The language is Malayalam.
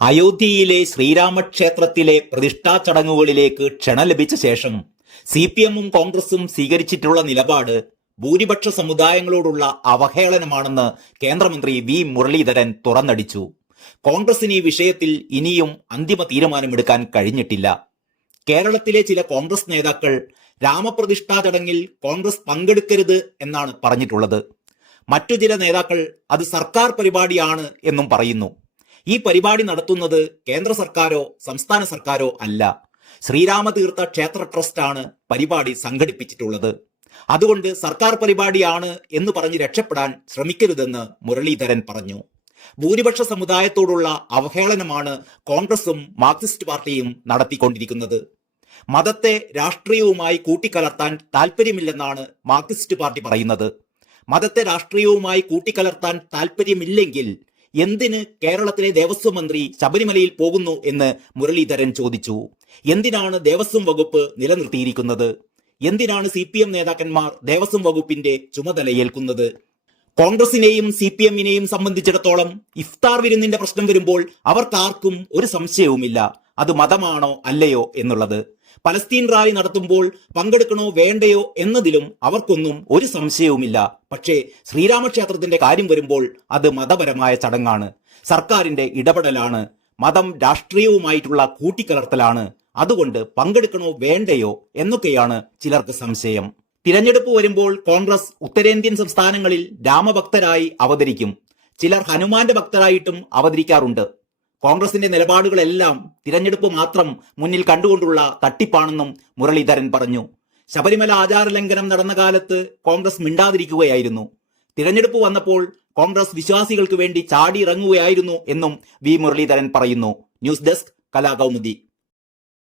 അയോധ്യയിലെ ശ്രീരാമക്ഷേത്രത്തിലെ പ്രതിഷ്ഠാ ചടങ്ങുകളിലേക്ക് ക്ഷണം ലഭിച്ച ശേഷം സി പി എമ്മും കോൺഗ്രസും സ്വീകരിച്ചിട്ടുള്ള നിലപാട് ഭൂരിപക്ഷ സമുദായങ്ങളോടുള്ള അവഹേളനമാണെന്ന് കേന്ദ്രമന്ത്രി വി മുരളീധരൻ തുറന്നടിച്ചു. കോൺഗ്രസിന് ഈ വിഷയത്തിൽ ഇനിയും അന്തിമ തീരുമാനമെടുക്കാൻ കഴിഞ്ഞിട്ടില്ല. കേരളത്തിലെ ചില കോൺഗ്രസ് നേതാക്കൾ രാമപ്രതിഷ്ഠാ ചടങ്ങിൽ കോൺഗ്രസ് പങ്കെടുക്കരുത് എന്നാണ് പറഞ്ഞിട്ടുള്ളത്. മറ്റു ചില നേതാക്കൾ അത് സർക്കാർ പരിപാടിയാണ് എന്നും പറയുന്നു. ഈ പരിപാടി നടത്തുന്നത് കേന്ദ്ര സർക്കാരോ സംസ്ഥാന സർക്കാരോ അല്ല. ശ്രീരാമതീർത്ഥ ക്ഷേത്ര ട്രസ്റ്റാണ് പരിപാടി സംഘടിപ്പിച്ചിട്ടുള്ളത്. അതുകൊണ്ട് സർക്കാർ പരിപാടിയാണ് എന്ന് പറഞ്ഞ് രക്ഷപ്പെടാൻ ശ്രമിക്കരുതെന്ന് മുരളീധരൻ പറഞ്ഞു. ഭൂരിപക്ഷ സമുദായത്തോടുള്ള അവഹേളനമാണ് കോൺഗ്രസും മാർക്സിസ്റ്റ് പാർട്ടിയും നടത്തിക്കൊണ്ടിരിക്കുന്നത്. മതത്തെ രാഷ്ട്രീയവുമായി കൂട്ടിക്കലർത്താൻ താല്പര്യമില്ലെന്നാണ് മാർക്സിസ്റ്റ് പാർട്ടി പറയുന്നത്. മതത്തെ രാഷ്ട്രീയവുമായി കൂട്ടിക്കലർത്താൻ താല്പര്യമില്ലെങ്കിൽ എന്തിന് കേരളത്തിലെ ദേവസ്വം മന്ത്രി ശബരിമലയിൽ പോകുന്നു എന്ന് മുരളീധരൻ ചോദിച്ചു. എന്തിനാണ് ദേവസ്വം വകുപ്പ് നിലനിർത്തിയിരിക്കുന്നത്? എന്തിനാണ് സി പി എം നേതാക്കന്മാർ ദേവസ്വം വകുപ്പിന്റെ ചുമതലയേൽക്കുന്നത്? കോൺഗ്രസിനെയും സി പി എമ്മിനെയും സംബന്ധിച്ചിടത്തോളം ഇഫ്താർ വിരുന്നിന്റെ പ്രശ്നം വരുമ്പോൾ അവർക്കാർക്കും ഒരു സംശയവുമില്ല. അത് മതമാണോ അല്ലയോ എന്നുള്ളത്. പലസ്തീൻ റാലി നടത്തുമ്പോൾ പങ്കെടുക്കണോ വേണ്ടയോ എന്നതിലും അവർക്കൊന്നും ഒരു സംശയവുമില്ല. പക്ഷേ ശ്രീരാമക്ഷേത്രത്തിന്റെ കാര്യം വരുമ്പോൾ അത് മതപരമായ ചടങ്ങാണ്. സർക്കാരിന്റെ ഇടപെടലാണ്. മതം രാഷ്ട്രീയവുമായിട്ടുള്ള കൂട്ടിക്കലർത്തലാണ്. അതുകൊണ്ട് പങ്കെടുക്കണോ വേണ്ടയോ എന്നൊക്കെയാണ് ചിലർക്ക് സംശയം. തിരഞ്ഞെടുപ്പ് വരുമ്പോൾ കോൺഗ്രസ് ഉത്തരേന്ത്യൻ സംസ്ഥാനങ്ങളിൽ രാമഭക്തരായി അവതരിക്കും. ചിലർ ഹനുമാന്റെ ഭക്തരായിട്ടും അവതരിക്കാറുണ്ട്. കോൺഗ്രസിന്റെ നിലപാടുകളെല്ലാം തിരഞ്ഞെടുപ്പ് മാത്രം മുന്നിൽ കണ്ടുകൊണ്ടുള്ള തട്ടിപ്പാണെന്നും മുരളീധരൻ പറഞ്ഞു. ശബരിമല ആചാരലംഘനം നടന്ന കാലത്ത് കോൺഗ്രസ് മിണ്ടാതിരിക്കുകയായിരുന്നു. തിരഞ്ഞെടുപ്പ് വന്നപ്പോൾ കോൺഗ്രസ് വിശ്വാസികൾക്ക് വേണ്ടി ചാടിയിറങ്ങുകയായിരുന്നു എന്നും വി മുരളീധരൻ പറയുന്നു. News desk Kalakaumudi.